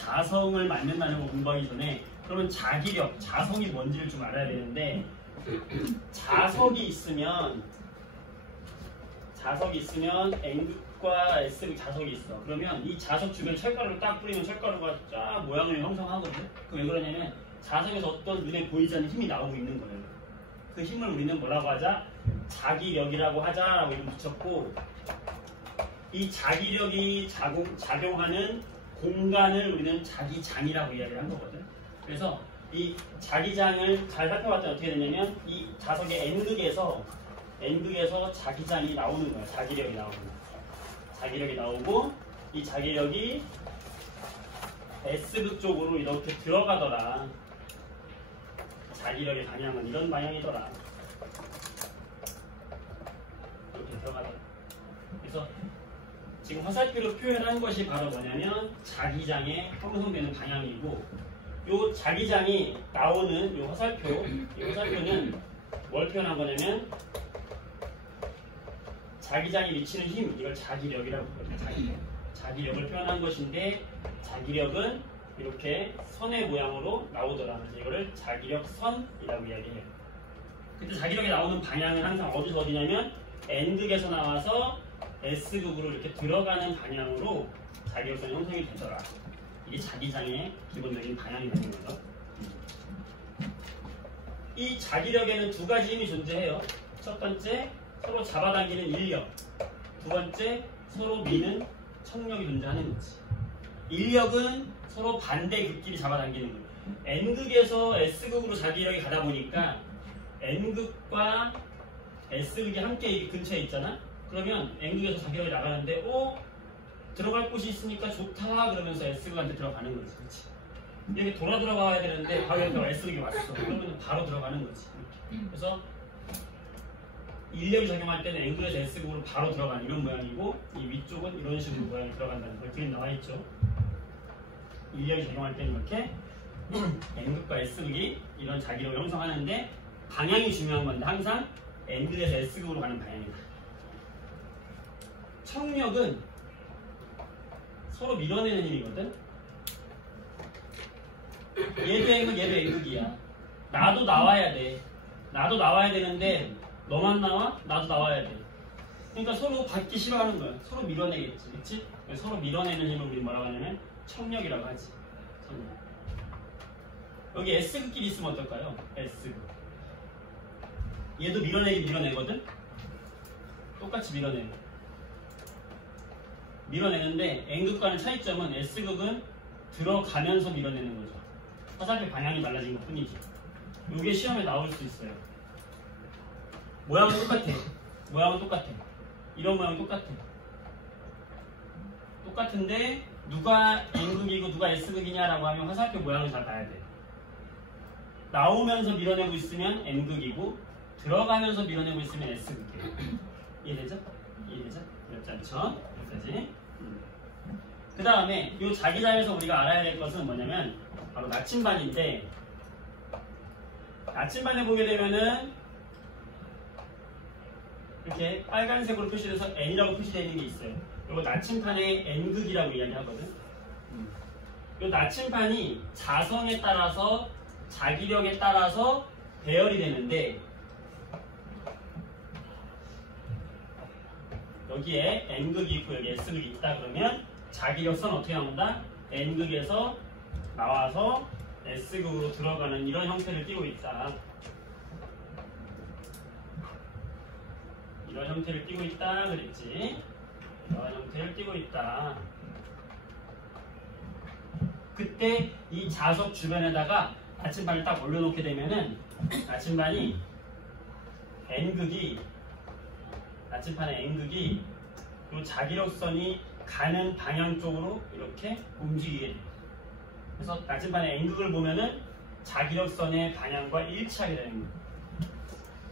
자성을 만든다는 거 공부하기 전에 그러면 자기력, 자성이 뭔지를 좀 알아야 되는데 자석이 있으면 N극과 S극 자석이 있어. 그러면 이 자석 주변 철가루를 딱 뿌리면 철가루가 쫙 모양을 형성하거든. 그 왜 그러냐면 자석에서 어떤 눈에 보이지 않는 힘이 나오고 있는 거예요. 그 힘을 우리는 뭐라고 하자? 자기력이라고 하자라고 이름 붙였고, 이 자기력이 작용하는 공간을 우리는 자기장이라고 이야기를 한 거거든. 그래서 이 자기장을 잘 살펴봤더니 어떻게 되냐면 이 자석의 N극에서 자기장이 나오는 거야. 자기력이 나오는 거야. 자기력이 나오고 이 자기력이 S극 쪽으로 이렇게 들어가더라. 자기력의 방향은 이런 방향이더라. 이렇게 들어가더라. 그래서 지금 화살표로 표현한 것이 바로 뭐냐면 자기장의 형성되는 방향이고, 요 자기장이 나오는 요 화살표, 이 화살표는 뭘 표현한 거냐면 자기장이 미치는 힘, 이걸 자기력이라고 부르거든요. 자기력을 표현한 것인데 자기력은 이렇게 선의 모양으로 나오더라. 그래서 이거를 자기력선이라고 이야기해요. 근데 자기력이 나오는 방향은 항상 어디냐면 N극에서 나와서 S극으로 이렇게 들어가는 방향으로 자기력선이 형성이 되더라. 이게 자기장의 기본적인 방향이 되는 거죠. 이 자기력에는 두 가지 힘이 존재해요. 첫 번째, 서로 잡아당기는 인력. 두 번째, 서로 미는 청력이 존재하는 거지. 인력은 서로 반대 극끼리 잡아당기는 거예요. N극에서 S극으로 자기력이 가다 보니까 N극과 S극이 함께 근처에 있잖아? 그러면 N극에서 자기력이 나가는데 들어갈 곳이 있으니까 좋다 그러면서 S극한테 들어가는 거지. 그렇지? 이렇게 돌아가야 되는데 바로 옆에 S극이 왔어. 그러면 바로 들어가는 거지. 이렇게. 그래서 인력이 작용할 때는 N극에서 S극으로 바로 들어가는 이런 모양이고, 이 위쪽은 이런 식으로 모양이 들어간다는 걸 그림 나와 있죠. 인력이 작용할 때는 이렇게 N극과 S극이 이런 자기력을 형성하는데 방향이 중요한 건데 항상 N극에서 S극으로 가는 방향이다. 청력은 서로 밀어내는 힘이거든. 얘도 N극, 얘도 N극이야. 나도 나와야 돼. 나도 나와야 되는데 너만 나와? 나도 나와야 돼. 그러니까 서로 받기 싫어하는 거야. 서로 밀어내겠지. 그치? 서로 밀어내는 힘을 우리 뭐라고 하냐면 청력이라고 하지. 청력. 여기 S극끼리 있으면 어떨까요? S극. 얘도 밀어내거든? 똑같이 밀어내는데 N극과는 차이점은 S극은 들어가면서 밀어내는 거죠. 화살표 방향이 달라진 것 뿐이지. 이게 시험에 나올 수 있어요. 모양은 똑같아. 이런 모양은 똑같은데 누가 N극이고 누가 S극이냐라고 하면 화살표 모양을 잘 봐야 돼. 나오면서 밀어내고 있으면 N극이고 들어가면서 밀어내고 있으면 S극이에요. 이해되죠? 어렵지 않죠? 여기까지. 그 다음에 이 자기장에서 우리가 알아야 될 것은 뭐냐면 바로 나침반인데, 나침반에 보게 되면은 이렇게 빨간색으로 표시돼서 N이라고 표시되어 있는 게 있어요. 이거 나침판의 N극이라고 이야기하거든. 이 나침판이 자성에 따라서 자기력에 따라서 배열이 되는데, 여기에 N극이 있고 여기 S극이 있다 그러면 자기력선 어떻게 나온다? N극에서 나와서 S극으로 들어가는 이런 형태를 띠고 있다. 이런 형태를 띠고 있다 그랬지. 이런 형태를 띠고 있다. 그때 이 자석 주변에다가 나침반을 딱 올려놓게 되면은 나침반이 나침판의 N극이 이 자기력선이 가는 방향 쪽으로 이렇게 움직이게 돼요. 그래서 나침판의 N극을 보면은 자기력선의 방향과 일치하게 되는 거예요.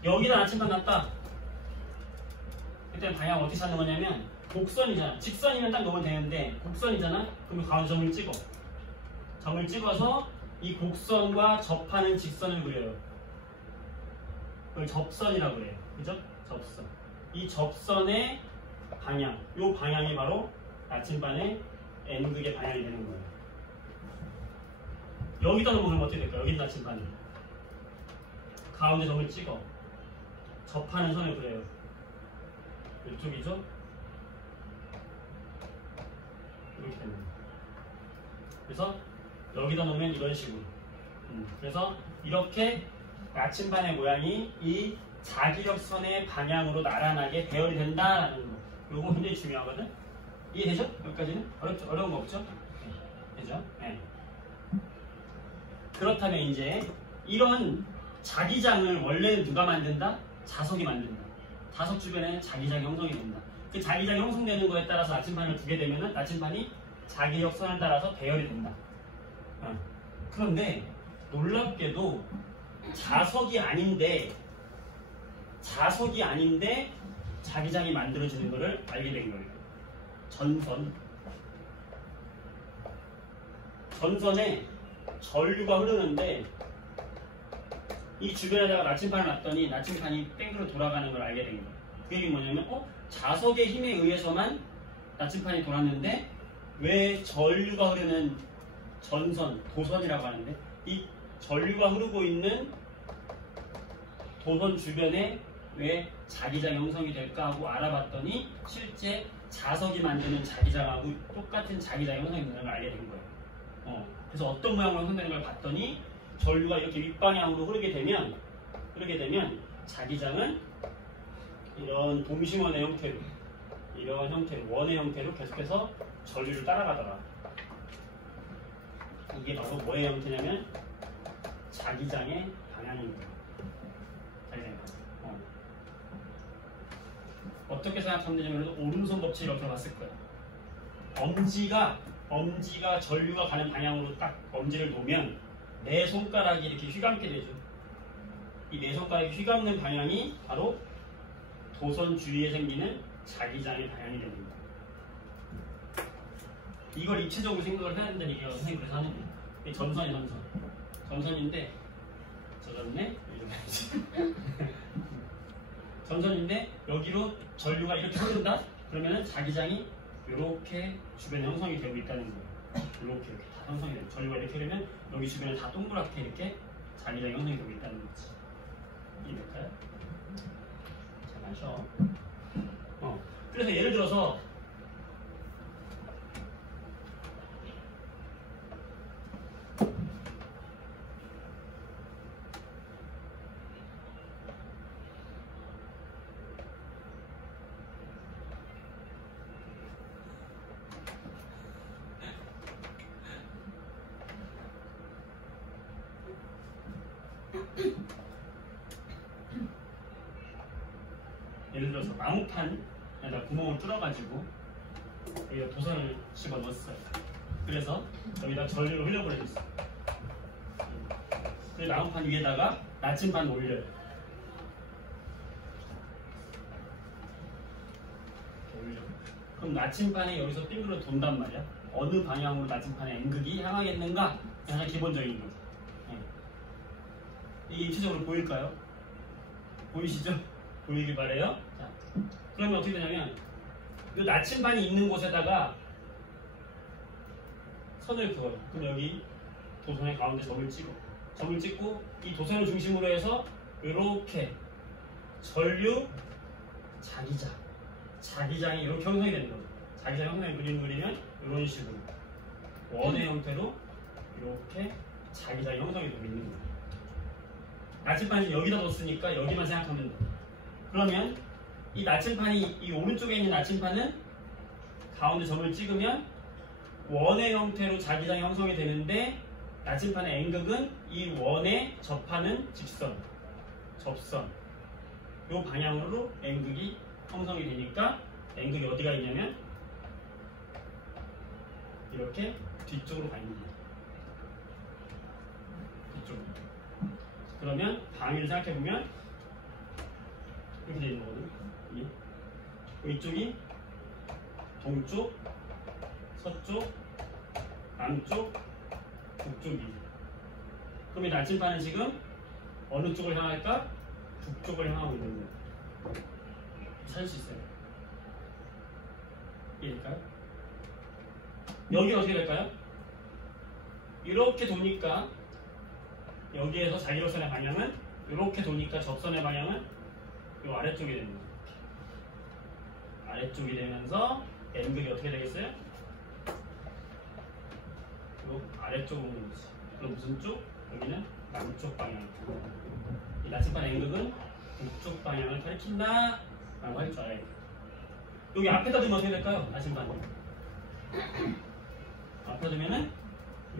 여기다 나침반 놨다. 그때 방향 어떻게 찾는 거냐면 곡선이잖아. 직선이면 딱 넣으면 되는데 곡선이잖아. 그러면 가운데 점을 찍어. 점을 찍어서 이 곡선과 접하는 직선을 그려요. 그걸 접선이라고 그래요. 그죠? 접선. 이 접선의 방향, 이 방향이 바로 나침반의 N극의 방향이 되는 거예요. 여기다 놓으면 어떻게 될까요? 여기 나침반이 가운데 점을 찍어 접하는 선을 그려요. 이쪽이죠? 이렇게 됩니다. 그래서 여기다 놓으면 이런 식으로. 그래서 이렇게 나침반의 모양이 이 자기력선의 방향으로 나란하게 배열이 된다라는 거. 요거 굉장히 중요하거든. 이해되죠? 여기까지는? 어려운 거 없죠? 네. 되죠? 네. 그렇다면 이제 이런 자기장을 원래는 누가 만든다? 자석이 만든다. 자석 주변에는 자기장이 형성이 된다. 그 자기장이 형성되는 거에 따라서 나침반을 두게 되면은 나침반이 자기력선을 따라서 배열이 된다. 그런데 놀랍게도 자석이 아닌데 자기장이 만들어지는 것을 알게 된 거예요. 전선에 전류가 흐르는데 이 주변에다가 나침반을 놨더니 나침반이 뺑그로 돌아가는 걸 알게 된 거예요. 그 얘기는 뭐냐면 자석의 힘에 의해서만 나침반이 돌았는데 왜 전류가 흐르는 도선이라고 하는데 이 전류가 흐르고 있는 도선 주변에 왜 자기장 형성이 될까 하고 알아봤더니 실제 자석이 만드는 자기장하고 똑같은 자기장 형성이 되는 걸 알게 된 거예요. 그래서 어떤 모양으로 형성되는 걸 봤더니 전류가 이렇게 윗방향으로 흐르게 되면 자기장은 이런 동심원의 형태로 이런 형태로 원의 형태로 계속해서 전류를 따라가더라. 이게 바로 뭐의 형태냐면 자기장의 방향인 거예요. 자기장의 방향. 어떻게 생각하면 되냐면 오름손 법칙을 이렇게 봤을 거예요. 엄지가 전류가 가는 방향으로 딱 엄지를 놓으면 내 손가락이 이렇게 휘감게 되죠. 이 내 손가락이 휘감는 방향이 바로 도선 주위에 생기는 자기장의 방향이 됩니다. 이걸 입체적으로 생각을 해야 된다는 얘기가 선생님 그래서 하는 거예요. 전선인데 젖었네? 전선인데 여기로 전류가 이렇게 흐른다? 그러면은 자기장이 이렇게 주변에 형성이 되고 있다는 거예요. 이렇게 다 형성이 되고 전류가 이렇게 되면 여기 주변에 다 동그랗게 이렇게 자기장이 형성이 되고 있다는 거지. 이해될까요? 잘 마셔. 그래서 예를 들어서 나무판에다 구멍을 뚫어가지고 여기다 도선을 집어넣었어요. 그래서 여기다 전류를 흘려보내줬어요. 그래서 나무판 위에다가 나침반 올려요. 그럼 나침반이 여기서 빙그러 돈단 말이야. 어느 방향으로 나침반의 N극이 향하겠는가? 가장 기본적인 거죠. 이게 입체적으로 보일까요? 보이시죠? 보이길 바래요. 자, 그러면 어떻게 되냐면 이 나침반이 있는 곳에다가 선을 그어요. 그럼 여기 도선의 가운데 점을 찍고 이 도선을 중심으로 해서 이렇게 전류 자기장이 이렇게 형성이 되는 거죠. 자기장 형성의 그림을 그리면 이런 식으로 원의 형태로 이렇게 자기장이 형성이 되고 있는 거예요. 나침반이 여기다 뒀으니까 여기만 생각하면 돼. 그러면 이 나침판이 이 오른쪽에 있는 나침판은 가운데 점을 찍으면 원의 형태로 자기장이 형성이 되는데 나침판의 N극은 이 원에 접하는 접선 이 방향으로 N극이 형성이 되니까 N극이 어디가 있냐면 이렇게 뒤쪽으로 가 있는 거예요. 뒤쪽으로. 그러면 방향을 생각해보면 이렇게 되어 있는 거거든요. 이쪽이 동쪽, 서쪽, 남쪽, 북쪽이에요. 그럼 이 나침반은 지금 어느 쪽을 향할까? 북쪽을 향하고 있는 거예요. 찾을 수 있어요. 이해될까요? 여기는 어떻게 될까요? 이렇게 도니까 여기에서 자기로선의 방향은 이렇게 도니까 접선의 방향은 이 아래쪽이 되는 거죠. 아래쪽이 되면서 N극이 어떻게 되겠어요? 요 아래쪽으로 오는 거지. 그럼 무슨 쪽? 여기는 남쪽 방향. 이 나침반 N극은 북쪽 방향을 가리킨다 라고 할 줄 알아야 돼. 여기 앞에다 두면 어떻게 될까요? 나침반 앞에 두면은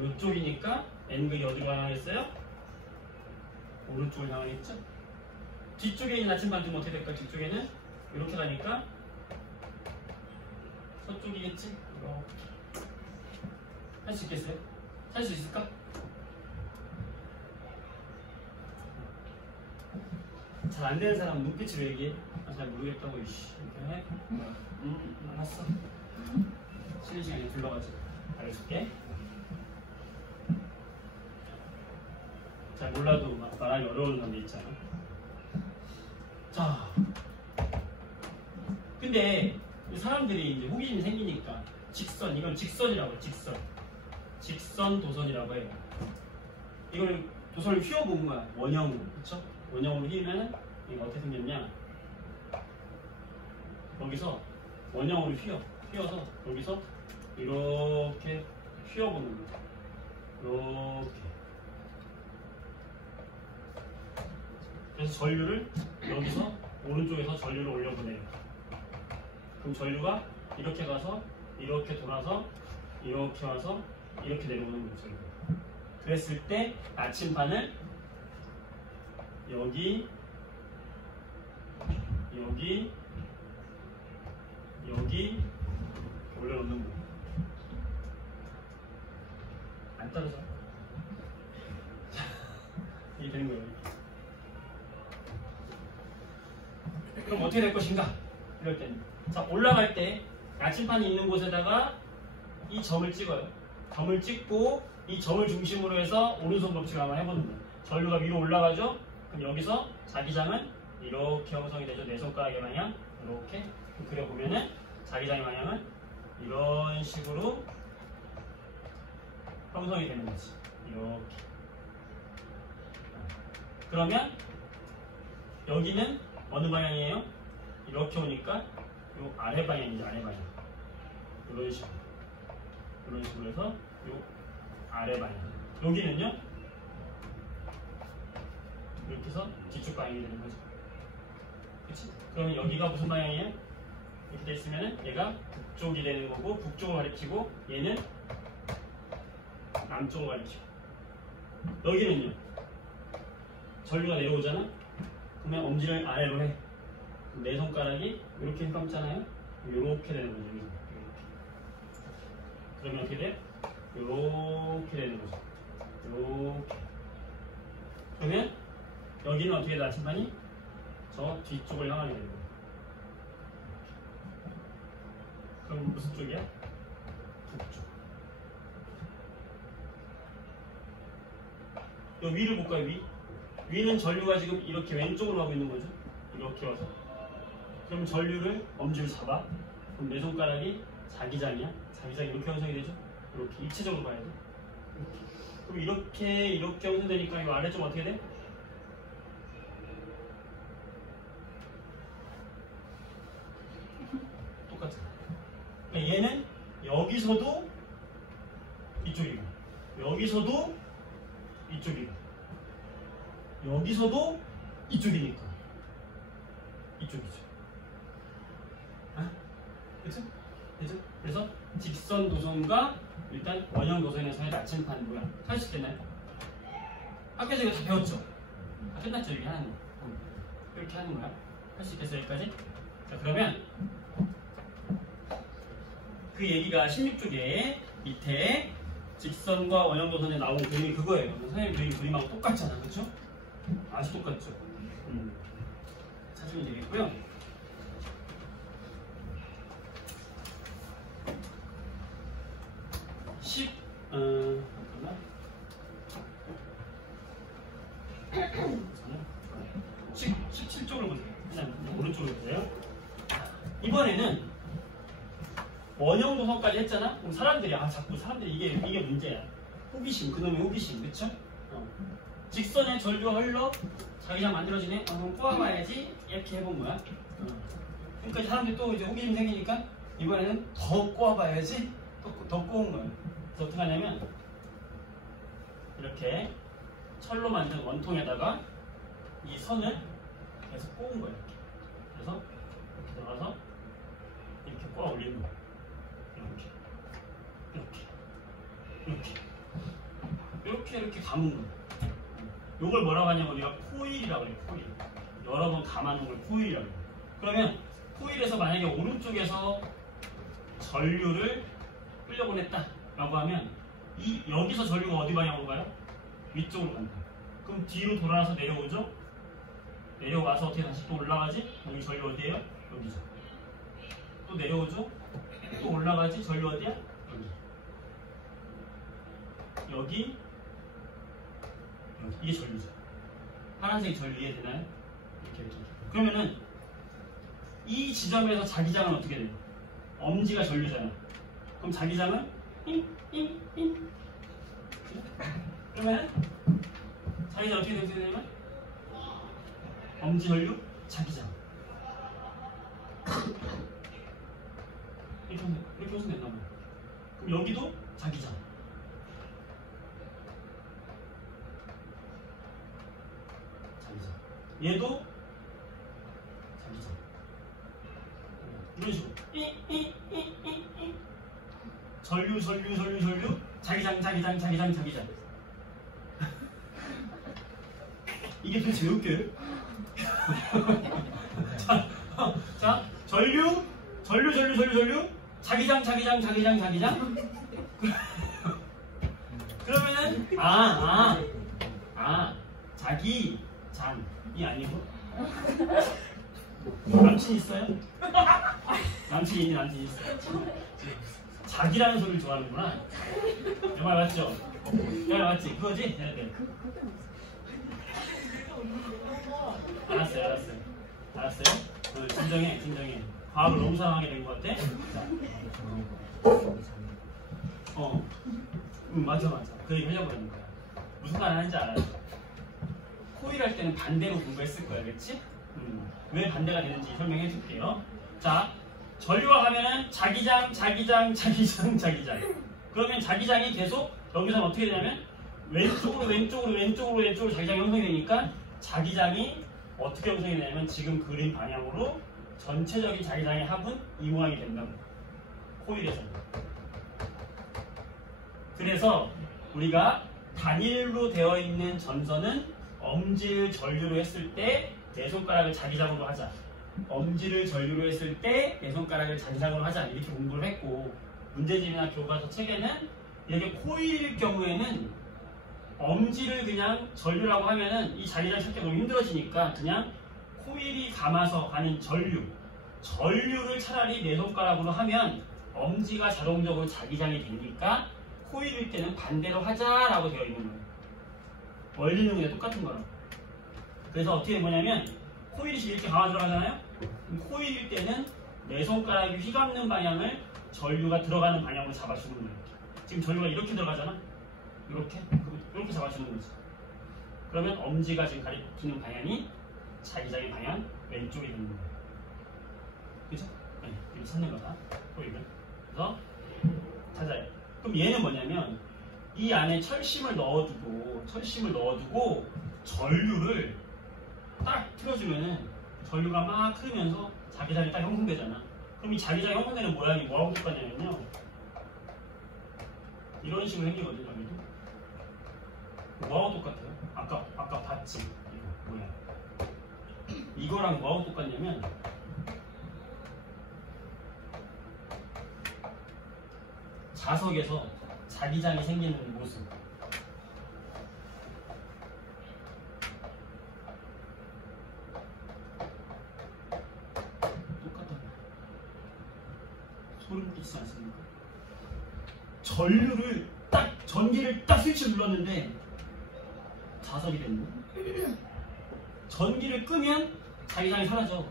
이쪽이니까 N극이 어디로 향하겠어요? 오른쪽을 향하겠죠? 뒤쪽에 있는 나침반 두면 어떻게 될까? 뒤쪽에는 이렇게 가니까 서쪽이겠지? 할 수 있겠어요? 할 수 있을까? 잘 안 되는 사람은 눈빛으로 얘기해. 잘 모르겠다고 이씨 이렇게 해. 알았어. 쉬는 시간에 불러가지고 알려줄게. 잘 몰라도 말하기 어려운 사람도 있잖아. 자, 근데 사람들이 이제 호기심이 생기니까 직선, 이건 직선이라고 해요. 직선 도선이라고 해요. 이걸 도선을 휘어본 거야. 원형으로, 그쵸? 원형으로 휘면 이거 어떻게 생겼냐? 여기서 원형으로 휘어서 여기서 이렇게 휘어보는 거야. 이렇게. 그래서 전류를 여기서 오른쪽에서 전류를 올려보내요. 그럼 전류가 이렇게 가서 이렇게 돌아서 이렇게 와서 이렇게 내려오는 거죠. 그랬을 때 나침반을 여기 올려놓는 거예요. 안 떨어져. 이게 되는 거예요. 그럼 어떻게 될 것인가? 이럴 때는. 자, 올라갈 때 나침반이 있는 곳에다가 이 점을 찍어요. 점을 찍고 이 점을 중심으로 해서 오른손 법칙을 한번 해보는 거예요. 전류가 위로 올라가죠? 그럼 여기서 자기장은 이렇게 형성이 되죠. 내 손가락의 방향 이렇게 그려보면은 자기장의 방향은 이런 식으로 형성이 되는 거지. 이렇게. 그러면 여기는 어느 방향이에요? 이렇게 오니까 이 아래 방향이죠. 아래 방향. 이런 식으로 해서 이 아래 방향. 여기는요? 이렇게 해서 뒤쪽 방향이 되는 거죠. 그치? 그러면 여기가 무슨 방향이에요? 이렇게 돼 있으면은 얘가 북쪽이 되는 거고, 북쪽을 가리키고, 얘는 남쪽을 가리키고. 여기는요? 전류가 내려오잖아? 그러면 엄지를 아래로 해. 내 손가락이 이렇게 힘 감잖아요? 이렇게 되는 거죠. 이렇게. 그러면 어떻게 돼? 이렇게 되는 거죠. 이렇게. 그러면 여기는 어떻게 돼? 나침반이 저 뒤쪽을 향하게 되는 거예요. 그럼 무슨 쪽이야? 북쪽. 요 위를 볼까요? 위는 전류가 지금 이렇게 왼쪽으로 가고 있는 거죠. 이렇게 와서. 그럼 전류를 엄지를 잡아. 그럼 내 손가락이 자기장이야. 자기장이 이렇게 형성이 되죠. 이렇게 입체적으로 봐야 돼. 이렇게. 그럼 이렇게 형성되니까 이 아래쪽 어떻게 돼? 똑같아. 그러니까 얘는 여기서도 이쪽이고, 여기서도 이쪽이고, 여기서도 이쪽이니까 이쪽이죠. 아? 그쵸? 그죠? 그래서 직선 도선과 일단 원형 도선에서의 나침반 모양 할 수 있겠나요? 학교에서 이거 다 배웠죠? 다 끝났죠? 이렇게 하는 거. 이렇게 하는 거야. 할 수 있겠어요? 여기까지? 자, 그러면 그 얘기가 16쪽에 밑에 직선과 원형 도선에 나온 그림이 그거예요. 선생님 그린 그림하고 똑같잖아. 그쵸? 아주 똑같죠? 찾으면 되겠고요. 잠깐만. 17쪽을 보세요. 그냥 오른쪽으로 보세요. 이번에는 원형 도선까지 했잖아? 그럼 사람들이, 자꾸 사람들이 이게 문제야. 호기심, 그놈의 호기심, 그쵸? 직선의 전류가 흘러 자기장 만들어지네? 그럼 꼬아봐야지 이렇게 해본 거야. 그러니까 사람들이 또 이제 호기심 생기니까 이번에는 더 꼬아봐야지 더 꼬은 거야. 그래서 어떻게 하냐면 이렇게 철로 만든 원통에다가 이 선을 계속 꼬은 거야. 그래서 이렇게 들어가서 이렇게 꼬아 올리는 거야. 이렇게 감은 거야. 요걸 뭐라고 하냐면 우리가 코일이라고 해요. 코일. 여러 번 감아놓은 걸 코일이라고 해요. 그러면 코일에서 만약에 오른쪽에서 전류를 끌려보냈다 라고 하면 여기서 전류가 어디 방향으로 가요? 위쪽으로 간다. 그럼 뒤로 돌아서 내려오죠? 내려와서 어떻게 다시 또 올라가지? 여기 전류 어디예요? 여기죠. 또 내려오죠? 또 올라가지? 전류 어디야? 여기 이게 전류죠. 파란색 전류 이해되나요? 이렇게. 그러면은 이 지점에서 자기장은 어떻게 돼요? 엄지가 전류잖아. 그럼 자기장은 삥. 그러면 자기장 어떻게 되냐면 엄지 전류, 자기장. 이렇게 하면 된다. 그럼 여기도 자기장. 얘도 자기장. 이런 식으로 전류 자기장. 이게 도대체 몇 개예요? 자, 전류 자기장. 그러면은 자기장이 아니고 남친 있어요? 남친 있어요. 자기라는 소리를 좋아하는구나. 내 말 맞죠? 내 말 맞지? 그거지? 해야 돼. 알았어요. 진정해. 과학을 너무 사랑하게 된 것 같아? 맞아. 그 얘기 하려고 했는 거야. 무슨 말 하는지 알아요? 코일 할 때는 반대로 공부했을 거야, 그렇지? 왜 반대가 되는지 설명해 줄게요. 자, 전류가 가면은 자기장. 그러면 자기장이 계속 여기서 어떻게 되냐면 왼쪽으로 자기장이 형성이 되니까 자기장이 어떻게 형성이 되냐면 지금 그린 방향으로 전체적인 자기장의 합은 이 모양이 된다고. 코일에서. 그래서 우리가 단일로 되어 있는 전선은 엄지를 전류로 했을 때 내 손가락을 자기장으로 하자. 엄지를 전류로 했을 때 내 손가락을 자기장으로 하자. 이렇게 공부를 했고, 문제집이나 교과서 책에는 이렇게 코일일 경우에는 엄지를 그냥 전류라고 하면은 이 자기장 찾기 너무 힘들어지니까 그냥 코일이 감아서 가는 전류를 차라리 내 손가락으로 하면 엄지가 자동적으로 자기장이 되니까 코일일 때는 반대로 하자라고 되어 있는 거예요. 원리는 그냥 똑같은 거라고. 그래서 어떻게 보냐면 코일이 이렇게 감아 들어가잖아요. 코일일 때는 내 손가락이 휘감는 방향을 전류가 들어가는 방향으로 잡아주는 거예요. 지금 전류가 이렇게 들어가잖아. 이렇게 잡아주는 거지. 그러면 엄지가 지금 가리키는 방향이 자기장의 방향 왼쪽에 있는 거예요. 그죠? 네, 이렇게 찾는 거다. 코일은. 그래서 찾아요. 그럼 얘는 뭐냐면 이 안에 철심을 넣어두고 전류를 딱 틀어주면은 전류가 막 흐르면서 자기장이 딱 형성되잖아. 그럼 이 자기장이 형성되는 모양이 뭐하고 똑같냐면요, 이런 식으로 생기거든요. 여기도 뭐하고 똑같아요? 아까 봤지? 이거 뭐야? 이거랑 뭐하고 똑같냐면 자석에서 자기장이 생기는 모습. 똑같아. 소름 끼치지 않습니까? 전기를 딱 스위치 눌렀는데 자석이 됐네. 전기를 끄면 자기장이 사라져.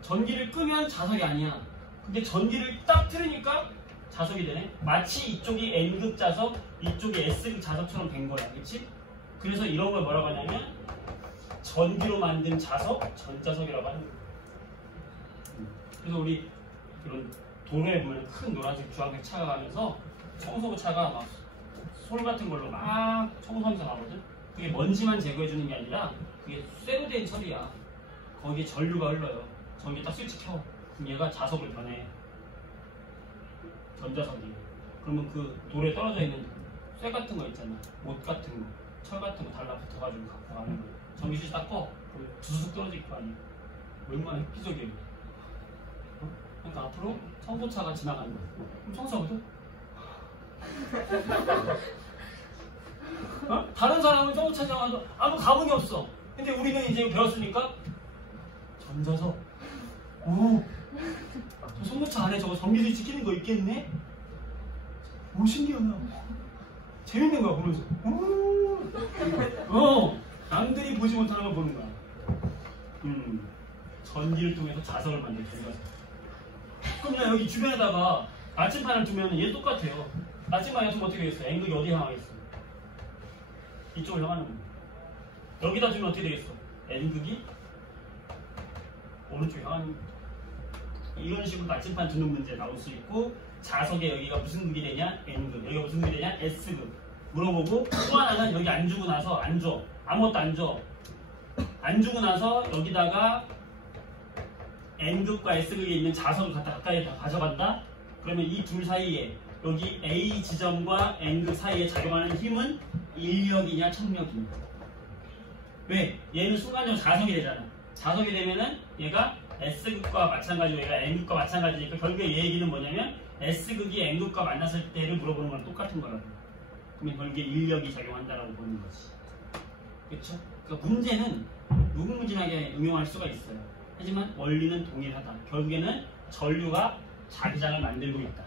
전기를 끄면 자석이 아니야. 근데 전기를 딱 틀으니까 자석이 되네. 마치 이쪽이 N극 자석, 이쪽이 S극 자석처럼 된 거야. 그치? 그래서 이런 걸 뭐라고 하냐면 전기로 만든 자석, 전자석이라고 하는 거야. 그래서 우리 이런 도로에 보면 큰 노란색, 주황색 차가 가면서 청소부 차가 막 솔 같은 걸로 막 청소하면서 가거든. 그게 먼지만 제거해주는 게 아니라 그게 쇠로 된 처리야. 거기에 전류가 흘러요. 전기 딱 스위치 켜. 그럼 얘가 자석을 변해. 전자석이. 그러면 그 돌에 떨어져 있는 쇠 같은 거 있잖아. 못 같은 거, 철 같은 거 달라붙어가지고 갖고 가는 거. 전기 스위치 딱 꺼. 그럼 두둑 떨어질 거 아니야. 얼마나 획기적이야. 그러니까 앞으로 청소차가 지나가는 거야. 그럼 청소하거든? 다른 사람은 청소차 지나가도 아무 감흥이 없어. 근데 우리는 이제 배웠으니까 전자석. 오, 저 송로차 안에 저거 전기 스위치 끼는 거 있겠네? 오, 신기하다. 재밌는 거야, 보면서. 오, 남들이 보지 못하는 걸 보는 거야. 전기를 통해서 자석을 만든 전자석. 그럼 그냥 여기 주변에다가 나침판을 두면 얘 똑같아요. 나침판에 두면 어떻게 되겠어? N극이 어디 향하겠어? 이쪽을 향하는 거야. 여기다 두면 어떻게 되겠어? N극이 오른쪽에 향하는 거야. 이런 식으로 나침판 두는 문제 나올 수 있고, 자석에 여기가 무슨 극이 되냐? N극. 여기가 무슨 극이 되냐? S극. 물어보고, 또 하나는 여기 안 주고 나서 안 줘. 아무것도 안 줘. 안 주고 나서 여기다가 N극과 S극에 있는 자석을 갖다 가까이 다 가져간다? 그러면 이 둘 사이에 여기 A 지점과 N극 사이에 작용하는 힘은 인력이냐 청력이냐. 왜? 얘는 순간적으로 자석이 되잖아. 자석이 되면은 얘가 S극과 마찬가지고 얘가 N극과 마찬가지니까 결국에 얘 얘기는 뭐냐면 S극이 N극과 만났을 때를 물어보는 거랑 똑같은 거라고. 그러면 결국에 인력이 작용한다라고 보는 거지. 그렇죠? 그러니까 문제는 무궁무진하게 응용할 수가 있어요. 하지만 원리는 동일하다. 결국에는 전류가 자기장을 만들고 있다.